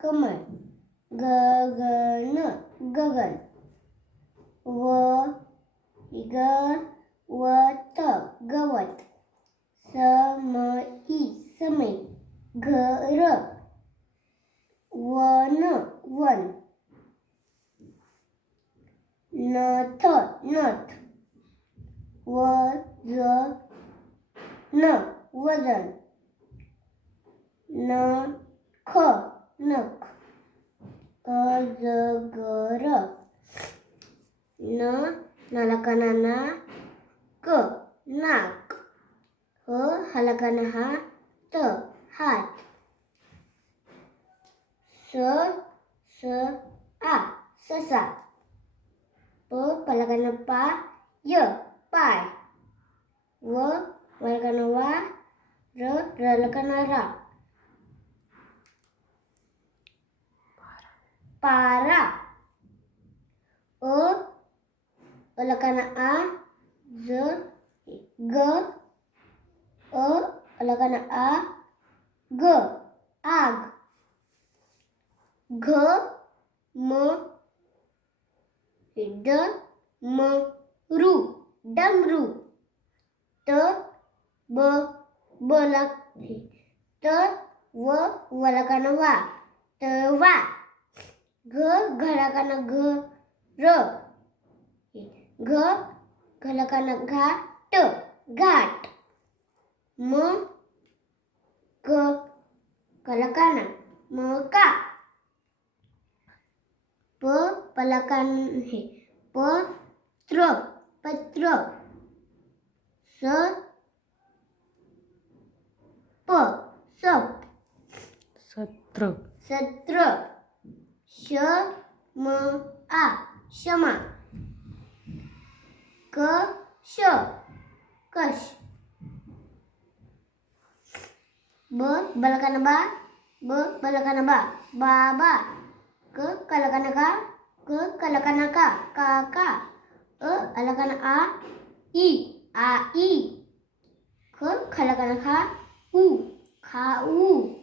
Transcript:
कमळ. गगन गगन. गवत गवत. समई समय. घर वन वन. नथ नथ. वजन वजन. नख नख. अजगर. नलकाना नाक नाक. हलकाना हात हात. ससा. पलकाना पाय पाय. वलकाना वा रलकाना रा. पारा. अलकाना आ ग. अलकाना आ ग आग. घ म रू डमरू. वलकाना वा तवा. घराकाना घर. घलकाना घाट घाट. कलकाना मका. पत्र पत्र. सप सत्र सत्र. क्षमा. कश कश. बलकाना बलकाना बाबा. कलकाना कलकाना काका. अलकाना आई आई. खलकाना खाऊ खाऊ.